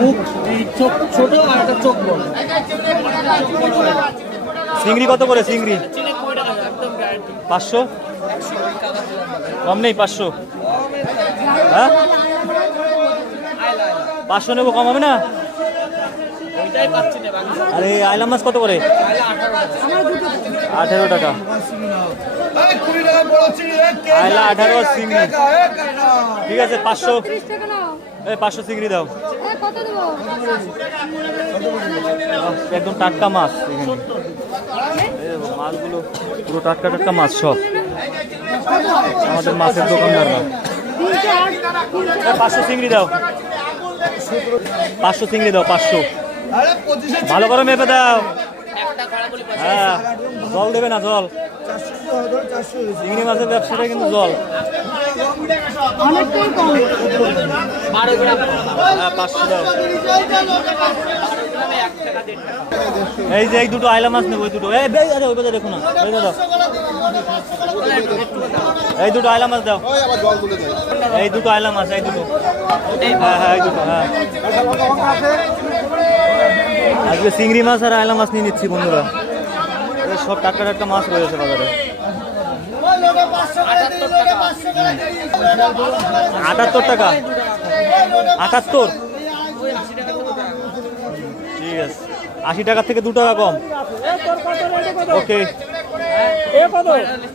মুখ চোখ ছোট আর একটা চোখ বড়। চিংড়ি কত করে চিংড়ি? 500 কম নেই? 500 হ্যাঁ 500 নেবো, কম হবে না? আরে আইলা মাছ কত করে? 18 টাকা আইলা, 18 চিংড়ি। ঠিক আছে 500, এই 500 চিংড়ি দাও। একদম টাটকা মাছ, মাছগুলো পুরো টাটকা টাটকা মাছ সব আমাদের মাছের দোকানদাররা। 500 চিংড়ি দাও, 500 চিংড়ি দাও, 500 ভালো করে মেপে দাও। হ্যাঁ জল দেবে না, জল চিংড়ি মাছের ব্যবসাটা কিন্তু জল। হ্যাঁ 500 দাও। এই যে এই দুটো আইলা মাছ নেবো, ওই দুটো ওই বাজার দেখো না, এই দুটো আইলা মাছ দাও, এই দুটো আইলা মাছ, এই দুটো। হ্যাঁ হ্যাঁ এই দুটো। হ্যাঁ আজকে চিংড়ি মাছ আর আইলা মাছ নিয়ে নিচ্ছি বন্ধুরা, সব টাটকা টাটকা মাছ রয়েছে বাজারে। 78 টাকা, 78। ঠিক আছে 80 টাকা থেকে 2 টাকা কম। ওকে